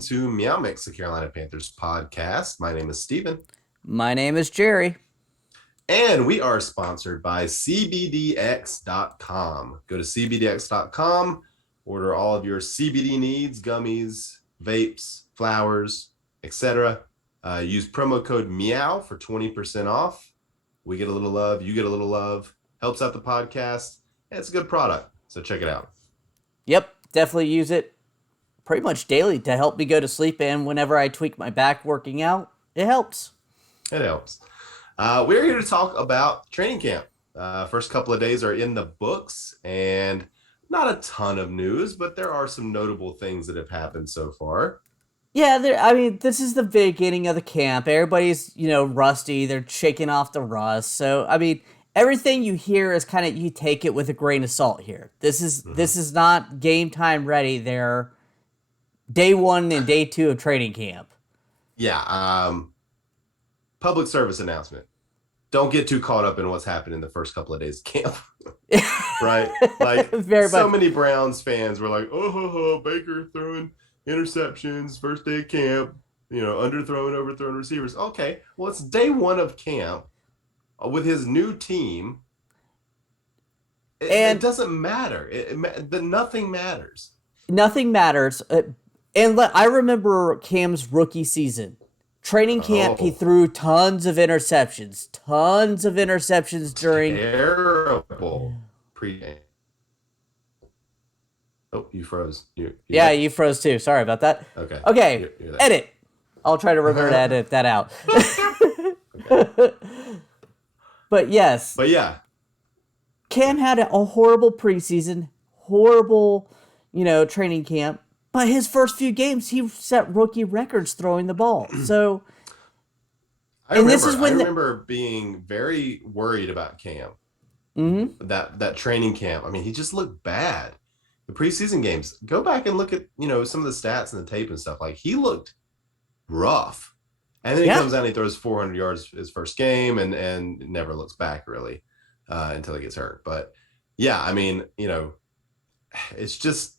to MeowMix, the Carolina Panthers podcast. My name is Steven. My name is Jerry. And we are sponsored by CBDX.com. Go to CBDX.com, order all of your CBD needs, gummies, vapes, flowers, etc. Use promo code MEOW for 20% off. We get a little love, you get a little love. Helps out the podcast, and it's a good product, so check it out. Yep, definitely use it pretty much daily to help me go to sleep, and whenever I tweak my back working out, it helps. It helps. We're here to talk about training camp. First couple of days are in the books, and not a ton of news, but there are some notable things that have happened so far. Yeah, this is the beginning of the camp. Everybody's, rusty. They're shaking off the rust. So, everything you hear is kind of, you take it with a grain of salt here. This is not game time ready. They're day 1 and day 2 of training camp. Yeah. Public service announcement. Don't get too caught up in what's happened in the first couple of days of camp. Right? Like, many Browns fans were like, Baker throwing interceptions, first day of camp, underthrown, overthrown receivers. Okay, well, it's day 1 of camp with his new team. It doesn't matter. Nothing matters. Nothing matters. I remember Cam's rookie season. Training camp, he threw tons of interceptions. During... Terrible pregame. Oh, you froze. You froze too. Sorry about that. Okay. You're edit. I'll try to remember to edit that out. But yes. But yeah. Cam had a horrible preseason, horrible, training camp. But his first few games, he set rookie records throwing the ball. So, I remember being very worried about Cam. Mm-hmm. That training camp. He just looked bad. The preseason games, go back and look at, some of the stats and the tape and stuff. Like, he looked rough. And then he comes out and he throws 400 yards his first game and never looks back really until he gets hurt. But yeah, it's just,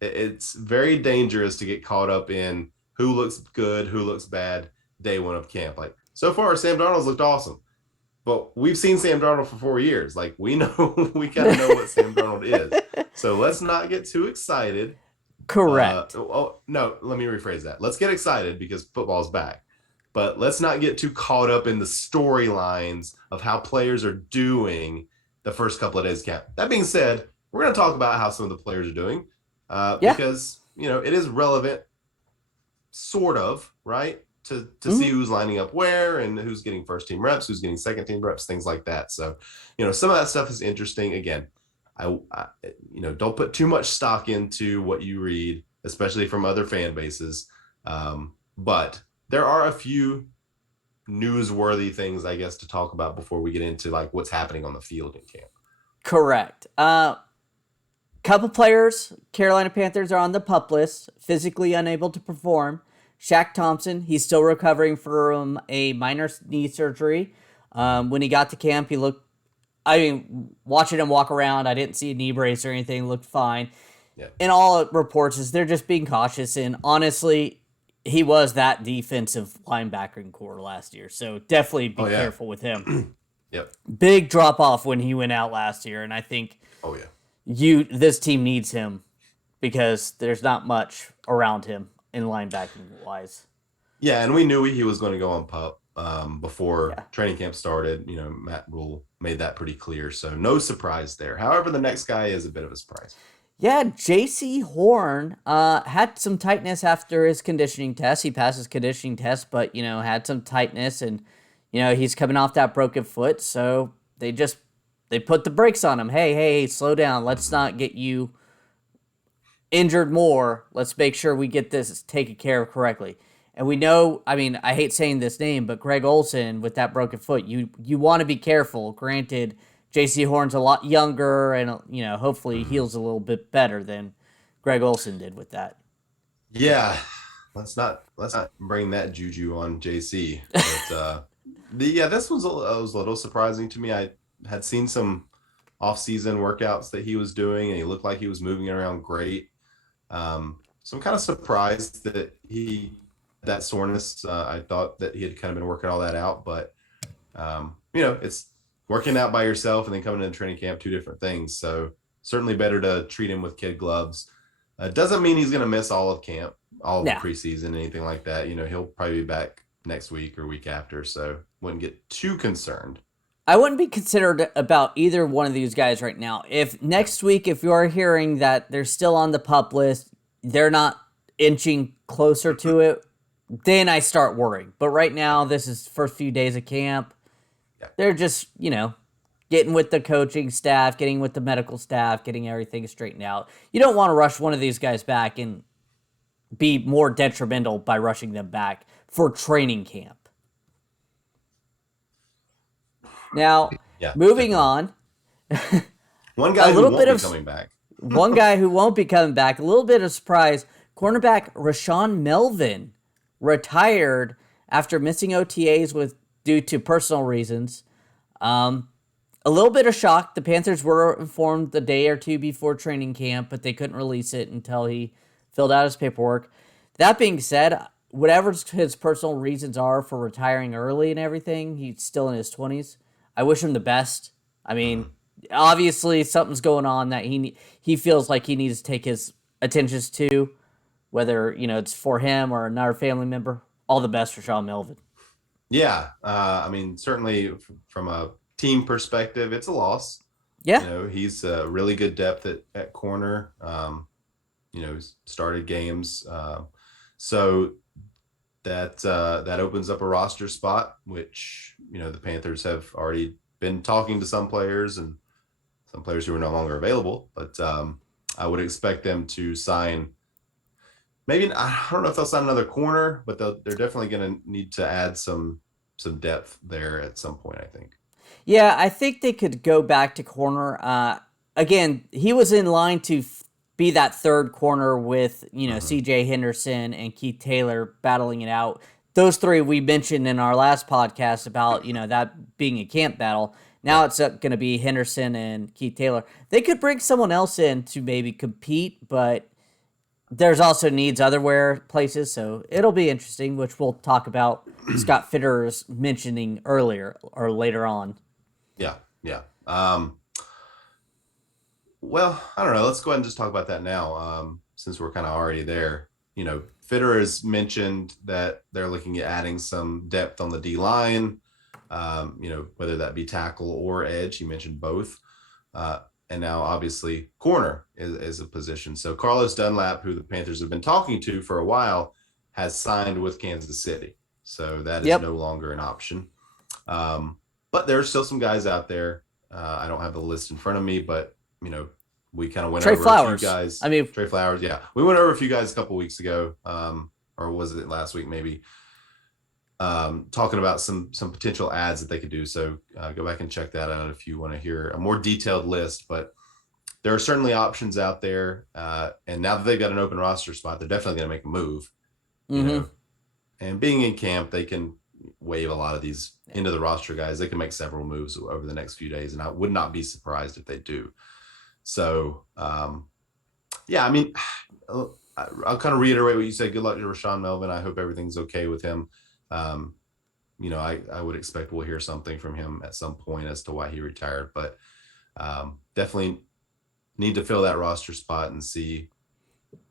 it's very dangerous to get caught up in who looks good, who looks bad day 1 of camp. Like, so far, Sam Darnold's looked awesome. But we've seen Sam Darnold for 4 years. Like, we know, we kind of know what Sam Darnold is. So let's not get too excited. Correct. No, let me rephrase that. Let's get excited because football's back. But let's not get too caught up in the storylines of how players are doing the first couple of days of camp. That being said, we're going to talk about how some of the players are doing because, it is relevant, sort of, right? To see who's lining up where and who's getting first team reps, who's getting second team reps, things like that. So, some of that stuff is interesting. Again, I don't put too much stock into what you read, especially from other fan bases. But there are a few newsworthy things, I guess, to talk about before we get into like what's happening on the field in camp. Correct. Couple players, Carolina Panthers, are on the PUP list, physically unable to perform. Shaq Thompson, he's still recovering from a minor knee surgery. When he got to camp, he looked, watching him walk around, I didn't see a knee brace or anything, looked fine. Yeah. And all it reports is they're just being cautious, and honestly, he was that defensive linebacking core last year, so definitely be careful with him. Yep. Big drop off when he went out last year, and I think this team needs him because there's not much around him in linebacking wise. Yeah, and we knew he was going to go on PUP before training camp started. Matt Rhule made that pretty clear, so no surprise there. However, the next guy is a bit of a surprise. Yeah, J.C. Horn had some tightness after his conditioning test. He passed his conditioning test, but, had some tightness, and, he's coming off that broken foot, so they put the brakes on him. Hey, slow down. Let's not get you injured more. Let's make sure we get this taken care of correctly. And we know, I hate saying this name, but Greg Olsen with that broken foot, you want to be careful. Granted, J.C. Horn's a lot younger and, hopefully heals a little bit better than Greg Olsen did with that. Yeah, let's not bring that juju on J.C. But, this was a little surprising to me. I had seen some off-season workouts that he was doing, and he looked like he was moving around great. So I'm kind of surprised that that soreness. I thought that he had kind of been working all that out, but it's working out by yourself and then coming into training camp, two different things. So certainly better to treat him with kid gloves. Doesn't mean he's going to miss all of camp, all of the Yeah. preseason, anything like that. He'll probably be back next week or week after. So wouldn't get too concerned. I wouldn't be considered about either one of these guys right now. If next week, if you're hearing that they're still on the pup list, they're not inching closer to it, then I start worrying. But right now, this is first few days of camp. Yeah. They're just, getting with the coaching staff, getting with the medical staff, getting everything straightened out. You don't want to rush one of these guys back and be more detrimental by rushing them back for training camp. Now, Yeah. moving Definitely. on, One guy a who little won't bit be of coming back. one guy who won't be coming back, a little bit of surprise. Cornerback Rashaan Melvin retired after missing OTAs due to personal reasons. A little bit of shock. The Panthers were informed the day or two before training camp, but they couldn't release it until he filled out his paperwork. That being said, whatever his personal reasons are for retiring early and everything, he's still in his 20s. I wish him the best. I mean, obviously something's going on that he feels like he needs to take his attentions to, whether it's for him or another family member. All the best for Sean Melvin. Yeah. I mean, certainly from a team perspective, it's a loss. Yeah. He's a really good depth at corner. Started games. So that opens up a roster spot, which, the Panthers have already been talking to some players and some players who are no longer available. But I would expect them to sign. Maybe I don't know if they'll sign another corner, but they're definitely going to need to add some depth there at some point, I think. Yeah, I think they could go back to corner. Again, he was in line to be that third corner with, CJ Henderson and Keith Taylor battling it out. Those three we mentioned in our last podcast about, that being a camp battle. Now it's going to be Henderson and Keith Taylor. They could bring someone else in to maybe compete, but there's also needs otherwhere places, so it'll be interesting, which we'll talk about Scott Fitterer's mentioning earlier or later on. Yeah. Yeah. Well, I don't know. Let's go ahead and just talk about that now, since we're kind of already there. Fitterer has mentioned that they're looking at adding some depth on the D line, whether that be tackle or edge. He mentioned both. And now, obviously, corner is a position. So Carlos Dunlap, who the Panthers have been talking to for a while, has signed with Kansas City. So that is no longer an option. But there are still some guys out there. I don't have the list in front of me, but, we kind of went over a few guys. Trey Flowers, yeah. We went over a few guys a couple weeks ago, or was it last week maybe, talking about some potential ads that they could do. So go back and check that out if you want to hear a more detailed list. But there are certainly options out there. And now that they've got an open roster spot, they're definitely going to make a move. And being in camp, they can waive a lot of these into the roster guys. They can make several moves over the next few days, and I would not be surprised if they do. So, yeah, I mean, I'll kind of reiterate what you said. Good luck to Rashaan Melvin. I hope everything's okay with him. I would expect we'll hear something from him at some point as to why he retired, but definitely need to fill that roster spot and see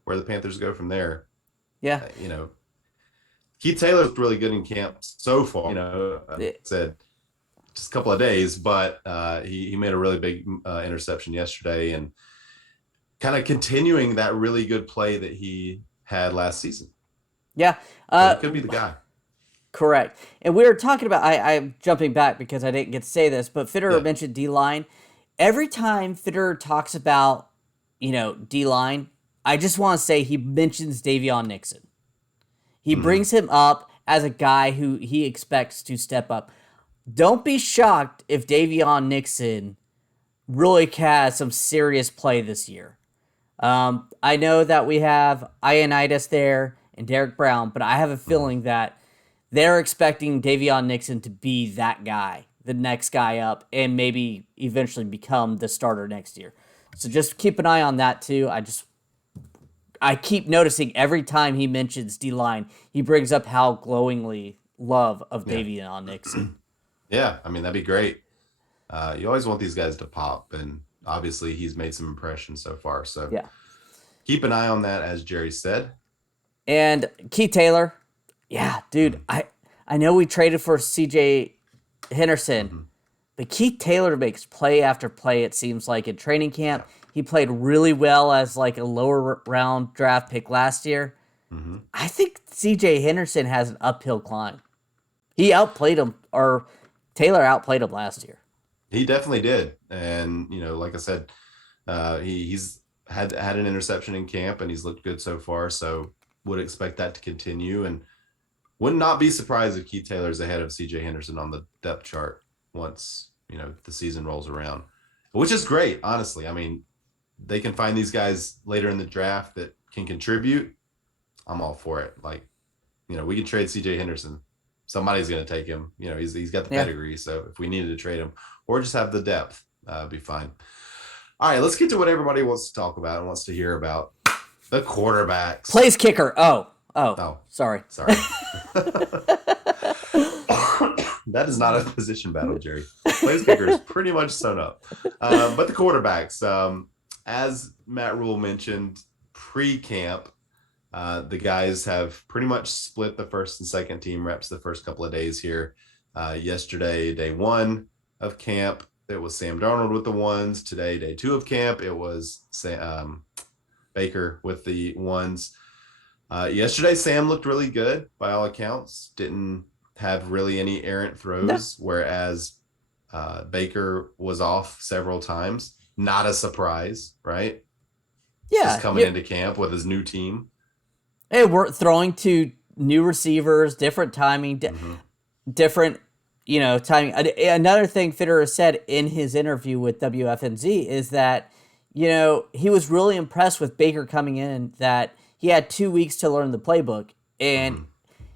where the Panthers go from there. Yeah. Keith Taylor's really good in camp so far. I said just a couple of days, but he made a really big interception yesterday and kind of continuing that really good play that he had last season. Yeah. So he could be the guy. Correct. And we were talking about, I'm jumping back because I didn't get to say this, but Fitterer mentioned D-line. Every time Fitterer talks about, D-line, I just want to say he mentions Davion Nixon. He brings him up as a guy who he expects to step up. Don't be shocked if Davion Nixon really has some serious play this year. I know that we have Ioannidis there and Derek Brown, but I have a feeling that they're expecting Davion Nixon to be that guy, the next guy up, and maybe eventually become the starter next year. So just keep an eye on that too. I keep noticing every time he mentions D line, he brings up how glowingly love of Yeah. Davion Nixon. Yeah. I mean, that'd be great. You always want these guys to pop, and obviously he's made some impressions so far. So Yeah. keep an eye on that, as Jerry said. And Keith Taylor, yeah, dude, Mm-hmm. I know we traded for CJ Henderson, Mm-hmm. but Keith Taylor makes play after play, it seems like, in training Yeah. camp. He played really well as like a lower round draft pick last year. Mm-hmm. I think CJ Henderson has an uphill climb. He outplayed him, or Taylor outplayed him last year. He definitely did, and like I said, he's had an interception in camp, and he's looked good so far. So would expect that to continue, and would not be surprised if Keith Taylor's ahead of CJ Henderson on the depth chart once the season rolls around, which is great. Honestly, I mean, they can find these guys later in the draft that can contribute. I'm all for it. Like, we can trade CJ Henderson. Somebody's going to take him. He's got the Yeah. pedigree. So if we needed to trade him or just have the depth, be fine. All right, let's get to what everybody wants to talk about and wants to hear about: the quarterbacks. Plays kicker. Oh, sorry. sorry. That is not a position battle, Jerry. Plays kicker is pretty much sewn up. But the quarterbacks, as Matt Rhule mentioned pre-camp, the guys have pretty much split the first and second team reps the first couple of days here. Yesterday, day one of camp, it was Sam Darnold with the ones. Today, day two of camp, it was Baker with the ones. Yesterday, Sam looked really good by all accounts. Didn't have really any errant throws, whereas Baker was off several times. Not a surprise, right? Yeah. Just coming into camp with his new team. Hey, we're throwing to new receivers, different timing, different, timing. Another thing Fitterer said in his interview with WFNZ is that, he was really impressed with Baker coming in, that he had 2 weeks to learn the playbook, and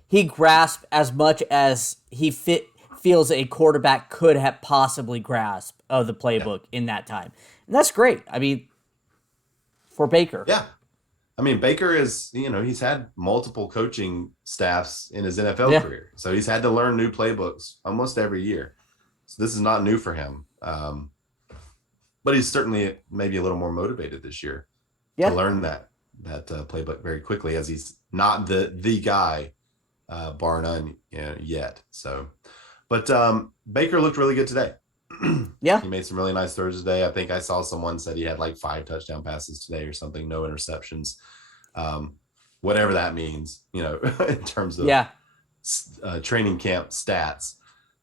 he grasped as much as he feels a quarterback could have possibly grasped of the playbook in that time. And that's great. I mean, for Baker. Yeah. I mean, Baker is, he's had multiple coaching staffs in his NFL career. So he's had to learn new playbooks almost every year. So this is not new for him. But he's certainly maybe a little more motivated this year to learn that playbook very quickly, as he's not the guy, bar none, yet. So, but Baker looked really good today. Yeah. He made some really nice throws today. I think I saw someone said he had like 5 touchdown passes today or something, no interceptions. Whatever that means, in terms of training camp stats.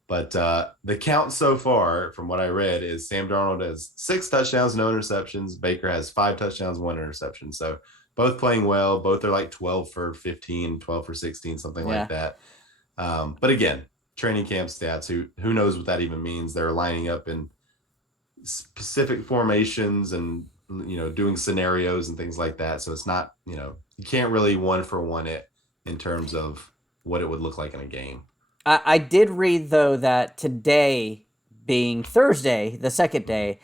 But the count so far, from what I read, is Sam Darnold has 6 touchdowns, no interceptions. Baker has 5 touchdowns, 1 interception. So both playing well. Both are like 12 for 15, 12 for 16, something like that. But again, training camp stats, who knows what that even means? They're lining up in specific formations and doing scenarios and things like that. So it's not, you can't really one for one it in terms of what it would look like in a game. I did read, though, that today, being Thursday, the second day,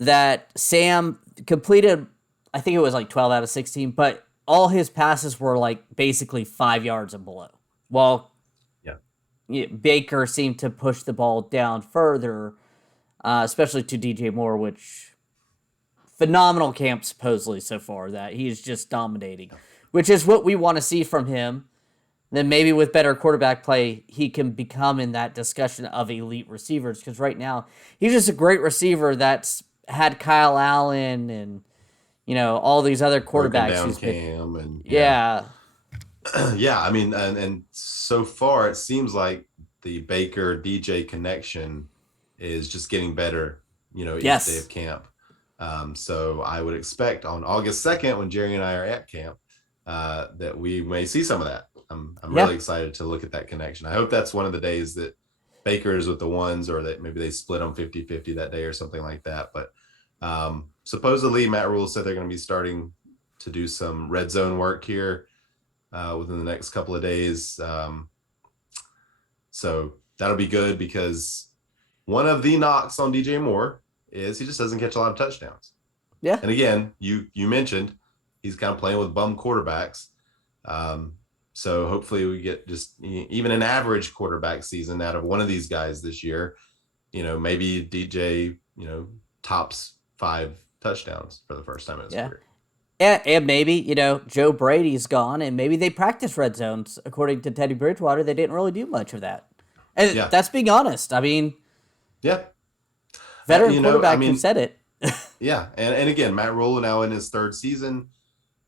that Sam completed, I think it was like 12 out of 16, but all his passes were like basically 5 yards and below. While Baker seemed to push the ball down further, especially to DJ Moore, which phenomenal camp supposedly so far, that he's just dominating, which is what we want to see from him. Then maybe with better quarterback play, he can become in that discussion of elite receivers, because right now he's just a great receiver that's had Kyle Allen and all these other quarterbacks who's Cam and yeah. I mean, and so far it seems like the Baker DJ connection is just getting better, each day of camp. So I would expect on August 2nd, when Jerry and I are at camp, that we may see some of that. I'm really excited to look at that connection. I hope that's one of the days that Baker is with the ones, or that maybe they split them 50-50 that day or something like that. But supposedly Matt Rhule said they're going to be starting to do some red zone work here within the next couple of days. So that'll be good, because one of the knocks on DJ Moore is he just doesn't catch a lot of touchdowns. Yeah. And again, you mentioned he's kind of playing with bum quarterbacks. Um, so hopefully we get just even an average quarterback season out of one of these guys this year. Maybe DJ, tops 5 touchdowns for the first time in his Yeah. career. And maybe, Joe Brady's gone, and maybe they practice red zones. According to Teddy Bridgewater, they didn't really do much of that. And Yeah. that's being honest. I mean, Yeah. veteran I quarterback who mean, said it. yeah. And again, Matt Rhule now in his third season.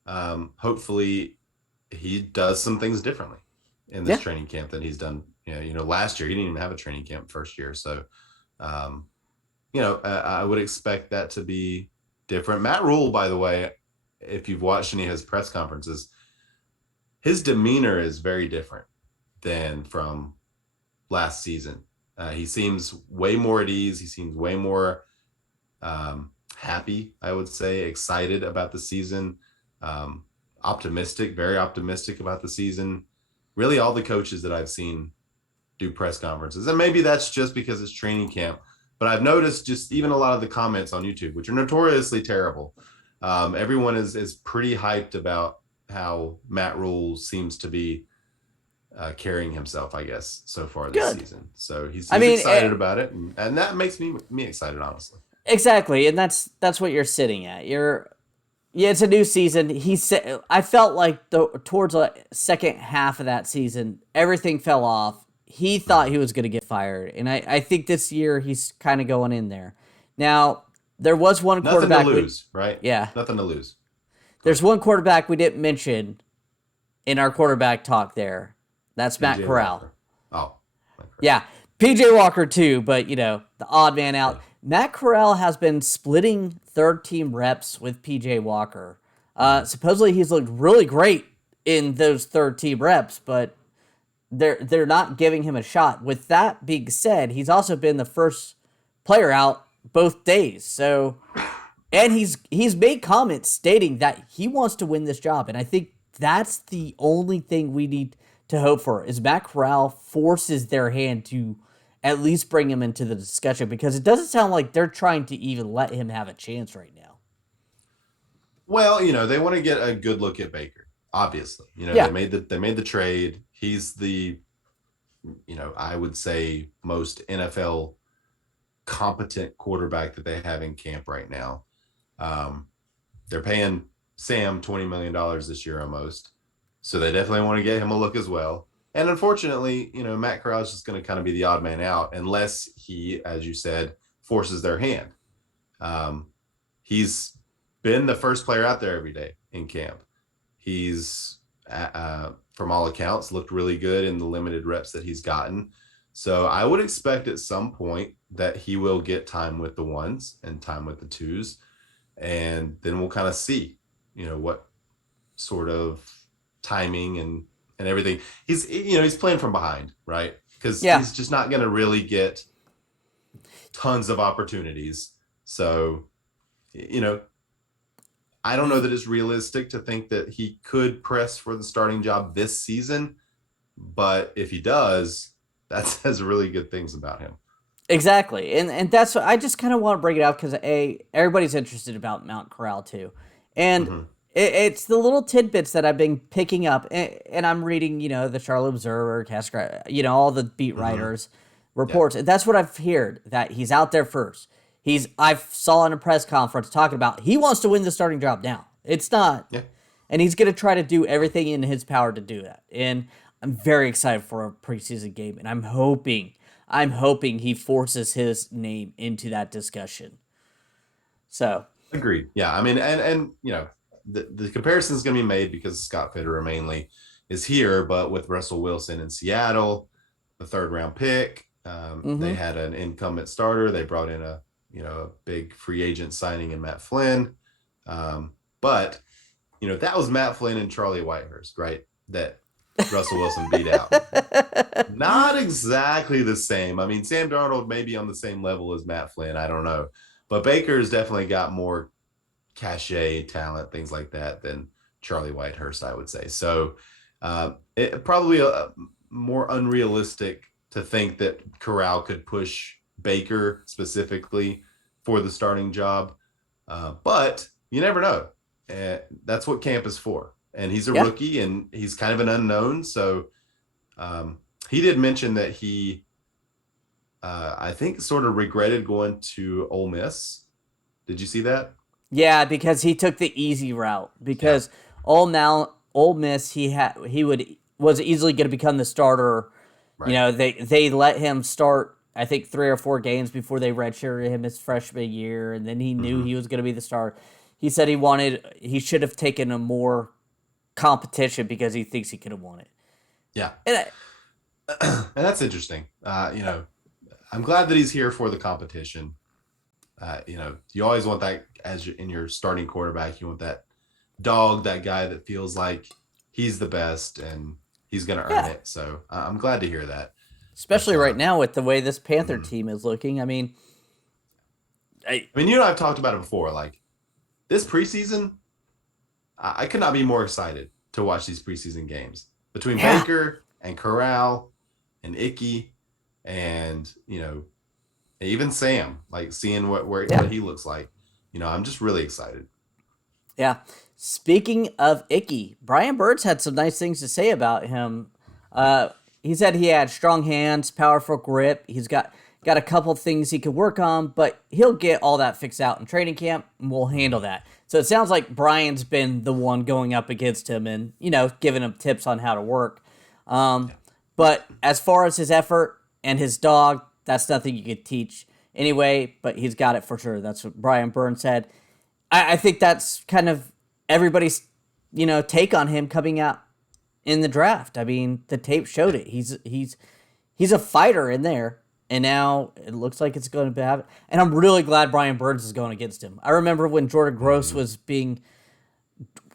Hopefully he does some things differently in this Yeah. training camp than he's done. Last year he didn't even have a training camp first year. So, um, I would expect that to be different. Matt Rhule, by the way, if you've watched any of his press conferences, his demeanor is very different than from last season. He seems way more at ease. He seems way more happy, I would say, excited about the season, um, optimistic, very optimistic about the season. Really, all the coaches that I've seen do press conferences, and maybe that's just because it's training camp, but I've noticed just even a lot of the comments on YouTube, which are notoriously terrible. Everyone is pretty hyped about how Matt Rhule seems to be carrying himself, I guess, so far this Good. season. So he's I mean, excited about it, and that makes me excited, honestly. exactly, and that's what you're sitting at. Yeah, it's a new season. He said I felt like towards the second half of that season, everything fell off. He thought he was going to get fired, and I think this year he's kind of going in there. Now there was one Nothing to quarterback. lose, right? Yeah, Nothing to lose. Go there's ahead. one quarterback we didn't mention in our quarterback talk. There, that's Matt PJ Corral. Walker. Oh, my God. Yeah, PJ Walker too, but the odd man Yeah. out. Matt Corral has been splitting third team reps with PJ Walker. Supposedly he's looked really great in those third team reps, but they're not giving him a shot. With that being said, he's also been the first player out both days. So, and he's made comments stating that he wants to win this job, and I think that's the only thing we need to hope for is Matt Corral forces their hand to at least bring him into the discussion because it doesn't sound like they're trying to even let him have a chance right now. Well, they want to get a good look at Baker. Obviously, Yeah. they made the trade. He's the, I would say most NFL competent quarterback that they have in camp right now. They're paying Sam $20 million this year almost, so they definitely want to get him a look as well. And unfortunately, Matt Corral is just going to kind of be the odd man out unless he, as you said, forces their hand. He's been the first player out there every day in camp. He's, from all accounts, looked really good in the limited reps that he's gotten. So I would expect at some point that he will get time with the ones and time with the twos. And then we'll kind of see, what sort of timing and everything. He's playing from behind, right? Because Yeah. he's just not going to really get tons of opportunities. So, I don't know that it's realistic to think that he could press for the starting job this season, but if he does, that says really good things about him. Exactly, and that's what I just kind of want to bring it up because everybody's interested about Mount Corral too, and Mm-hmm. it's the little tidbits that I've been picking up, and I'm reading the Charlotte Observer, all the beat Mm-hmm. writers Yeah. reports, and that's what I've heard that he's out there first. I saw in a press conference talking about he wants to win the starting job now. It's not, Yeah. and he's going to try to do everything in his power to do that. And I'm very excited for a preseason game, and I'm hoping he forces his name into that discussion. So, Agreed. Yeah. I mean, and the comparison is going to be made because Scott Fitterer mainly is here, but with Russell Wilson in Seattle, the third round pick, they mhm. had an incumbent starter. They brought in a big free agent signing in Matt Flynn. But that was Matt Flynn and Charlie Whitehurst, right? That Russell Wilson beat out. Not exactly the same. I mean, Sam Darnold may be on the same level as Matt Flynn. I don't know. But Baker's definitely got more cachet, talent, things like that than Charlie Whitehurst, I would say. So it probably more unrealistic to think that Corral could push Baker specifically for the starting job. But you never know. And that's what camp is for. And he's a Yeah. rookie and he's kind of an unknown. So he did mention that I think, sort of regretted going to Ole Miss. Did you see that? Yeah, because he took the easy route. Yeah. Because Ole Miss, he would was easily going to become the starter. You Right. know, they let him start, I think, 3 or 4 games before they redshirted him his freshman year, and then he knew Mm-hmm. he was going to be the starter. He said he should have taken a more competition because he thinks he could have won it. Yeah. And And that's interesting. I'm glad that he's here for the competition. You always want that in your starting quarterback. You want that dog, that guy that feels like he's the best and he's going to earn yeah, it. So I'm glad to hear that. But especially right now with the way this Panther mhm. team is looking. I mean, I, I mean, you and I've talked about it before. Like this preseason, I could not be more excited to watch these preseason games between yeah, Baker and Corral and Icky and even Sam. Like seeing yeah. what he looks like. I'm just really excited. Yeah. Speaking of Icky, Brian Burns had some nice things to say about him. Uh, he said he had strong hands, powerful grip. He's got a couple things he could work on, but he'll get all that fixed out in training camp, and we'll Mm-hmm. handle that. So it sounds like Brian's been the one going up against him and giving him tips on how to work. Um, Yeah. but as far as his effort and his dog, that's nothing you could teach anyway. But he's got it for sure. That's what Brian Burns said. I think that's kind of everybody's take on him coming out in the draft. I mean, the tape showed Yeah. it. He's a fighter in there, and now it looks like it's going to happen. And I'm really glad Brian Burns is going against him. I remember when Jordan Gross Mm-hmm. was being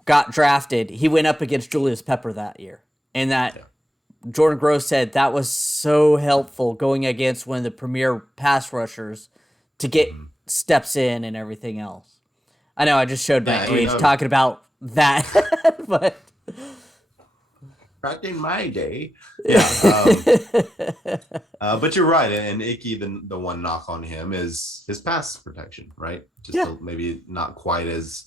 got drafted, he went up against Julius Pepper that year, and that Yeah. Jordan Gross said that was so helpful going against one of the premier pass rushers to get Mm-hmm. steps in and everything else. I know I just showed my Yeah, and we age know talking about that, but back in my day. Yeah. But you're right. And Icky, the one knock on him is his pass protection, right? Just yeah, maybe not quite as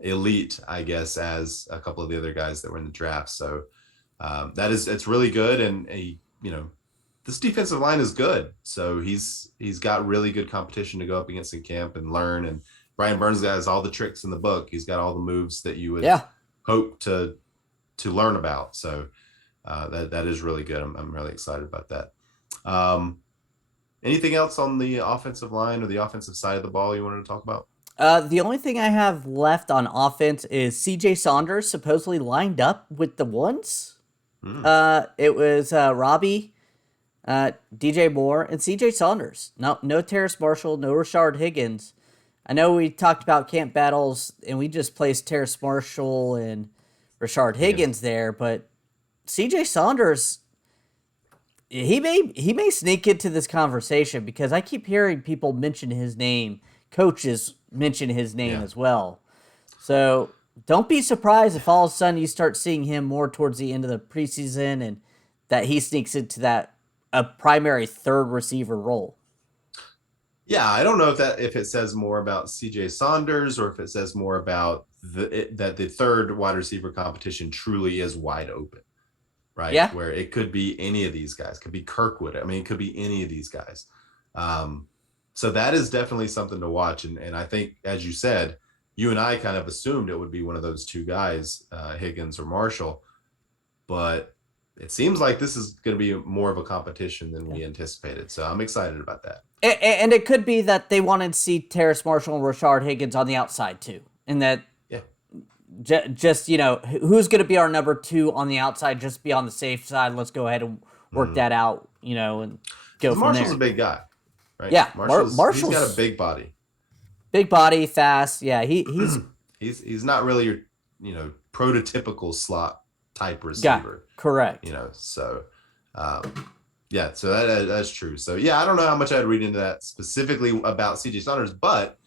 elite, I guess, as a couple of the other guys that were in the draft. So it's really good. And this defensive line is good. So he's got really good competition to go up against in camp and learn. And Brian Burns has all the tricks in the book. He's got all the moves that you would yeah. hope to learn about. So that is really good. I'm really excited about that. Um, Anything else on the offensive line or the offensive side of the ball you wanted to talk about? The only thing I have left on offense is C.J. Saunders supposedly lined up with the ones. Hmm. It was Robbie, DJ Moore, and C.J. Saunders. No Terrace Marshall, no Rashard Higgins. I know we talked about camp battles, and we just placed Terrace Marshall and Rashard Higgins. Higgins there, but C.J. Saunders, he may sneak into this conversation because I keep hearing people mention his name, coaches mention his name Yeah. as well. So don't be surprised if all of a sudden you start seeing him more towards the end of the preseason and that he sneaks into that a primary third receiver role. Yeah, I don't know if it says more about CJ Saunders or if it says more about that the third wide receiver competition truly is wide open, right? Yeah, Where it could be any of these guys, could be Kirkwood. I mean, it could be any of these guys. Um, so that is definitely something to watch. And I think, as you said, you and I kind of assumed it would be one of those two guys, Higgins or Marshall, but it seems like this is going to be more of a competition than we anticipated. So I'm excited about that. and it could be that they wanted to see Terrace Marshall and Rashard Higgins on the outside too, and that Yeah. just who's going to be our number two on the outside, just be on the safe side. Let's go ahead and work Mm-hmm. that out, and go from Marshall's a there. big guy, right? Yeah, He's got a Marshall's big body. big body, fast. Yeah, he's He's not really your prototypical slot type got receiver. correct. So yeah, so that's true. So yeah, I don't know how much I'd read into that specifically about CJ Saunders, but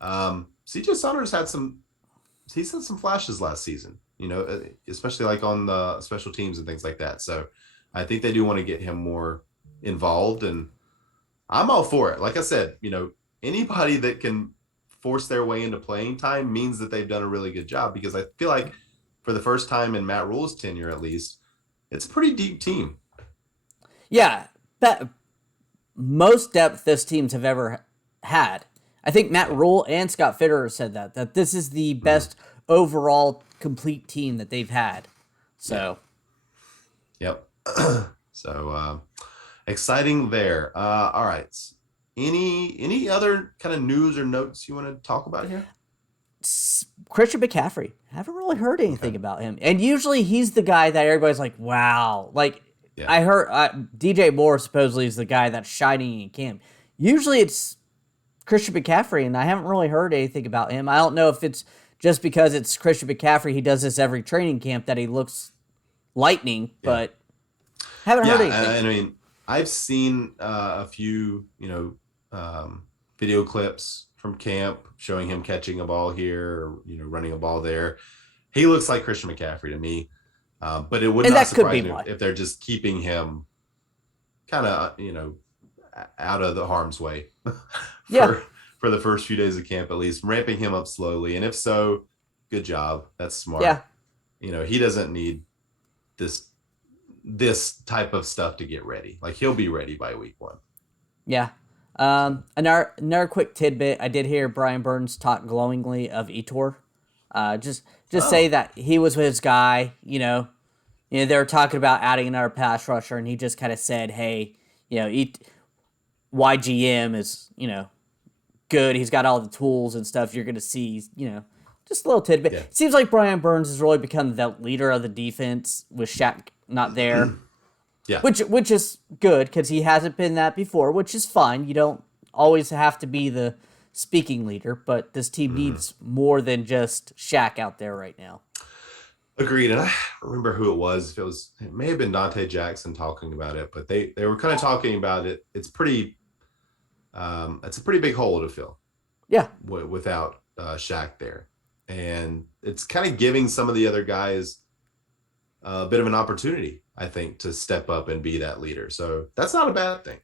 CJ Saunders had some flashes last season, especially like on the special teams and things like that. So I think they do want to get him more involved, and I'm all for it. Like I said, anybody that can force their way into playing time means that they've done a really good job, because I feel like for the first time in Matt Rhule's tenure, at least, it's a pretty deep team. Yeah, that most depth this teams have ever had. I think Matt Rhule and Scott Fitterer said that this is the best overall complete team that they've had. So, yep. So exciting there. All right. Any other kind of news or notes you want to talk about here? Christian McCaffrey. Haven't really heard anything about him. And usually he's the guy that everybody's like, wow. Like, I heard DJ Moore supposedly is the guy that's shining in camp. Usually it's Christian McCaffrey, and I haven't really heard anything about him. I don't know if it's just because it's Christian McCaffrey, he does this every training camp, that he looks lightning, but haven't heard anything. I mean, I've seen a few, video clips from camp showing him catching a ball here, or, running a ball there. He looks like Christian McCaffrey to me, but it would not surprise me if they're just keeping him kind of, out of the harm's way for the first few days of camp, at least ramping him up slowly. And if so, good job. That's smart. Yeah. He doesn't need this type of stuff to get ready. Like, he'll be ready by week 1. Yeah. Another quick tidbit. I did hear Brian Burns talk glowingly of Etor. Just say that he was with his guy. They were talking about adding another pass rusher, and he just kind of said, "Hey, YGM is good. He's got all the tools and stuff. You're gonna see, just a little tidbit." Yeah. It seems like Brian Burns has really become the leader of the defense with Shaq not there. Yeah. Which is good, because he hasn't been that before, which is fine. You don't always have to be the speaking leader, but this team needs more than just Shaq out there right now. Agreed. And I don't remember who it was. It may have been Dante Jackson talking about it, but they were kind of talking about it. It's a pretty big hole to fill. Yeah. Without Shaq there. And it's kind of giving some of the other guys a bit of an opportunity, I think, to step up and be that leader. So that's not a bad thing.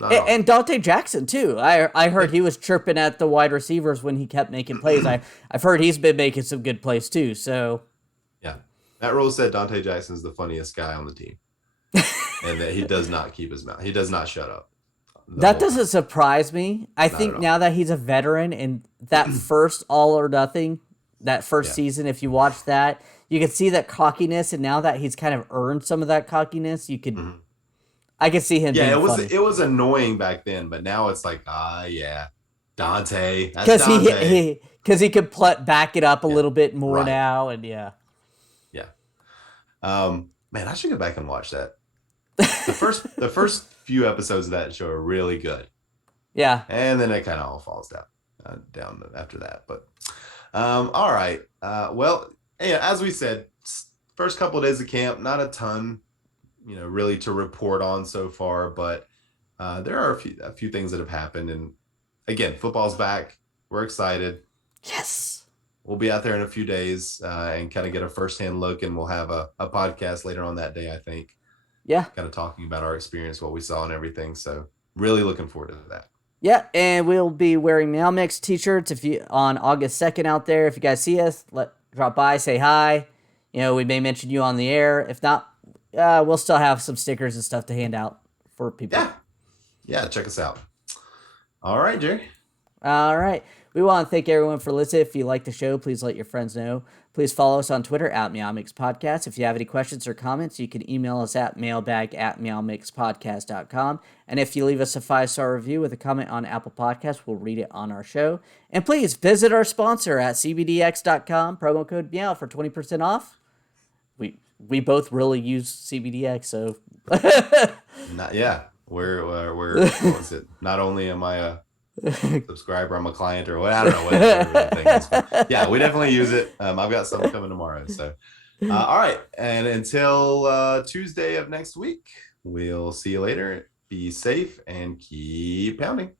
And Dante Jackson too. I heard he was chirping at the wide receivers when he kept making plays. I've heard he's been making some good plays too. So yeah, Matt Rhule said Dante Jackson is the funniest guy on the team, and that he does not keep his mouth. He does not shut up. That doesn't surprise me. I think now that he's a veteran, and that first All or Nothing, that first season, if you watch that, you can see that cockiness, and now that he's kind of earned some of that cockiness, you could. I could see him. Yeah, being funny. It was annoying back then, but now it's like, Dante. Because he could back it up a little bit more now, and yeah. Man, I should go back and watch that. The first few episodes of that show are really good. Yeah, and then it kind of all falls down after that. But all right. Well, as we said, first couple of days of camp, not a ton, really to report on so far, but there are a few things that have happened. And again, football's back. We're excited. Yes. We'll be out there in a few days and kind of get a firsthand look, and we'll have a podcast later on that day, I think. Yeah. Kind of talking about our experience, what we saw and everything. So really looking forward to that. Yeah, and we'll be wearing MeowMix t-shirts on August 2nd out there. If you guys see us, drop by, say hi. We may mention you on the air. If not, we'll still have some stickers and stuff to hand out for people. Yeah, check us out. All right, Jerry. All right. We want to thank everyone for listening. If you like the show, please let your friends know. Please follow us on Twitter at MeowMix Podcast. If you have any questions or comments, you can email us at mailbag@meowmixpodcast.com. And if you leave us a 5-star review with a comment on Apple Podcasts, we'll read it on our show. And please visit our sponsor at cbdx.com, promo code Meow for 20% off. We both really use CBDX, so We're what was it? Not only am I a subscriber, I'm a client, or what? I don't know what the thing is. But yeah, we definitely use it. I've got some coming tomorrow. So, all right. And until Tuesday of next week, we'll see you later. Be safe and keep pounding.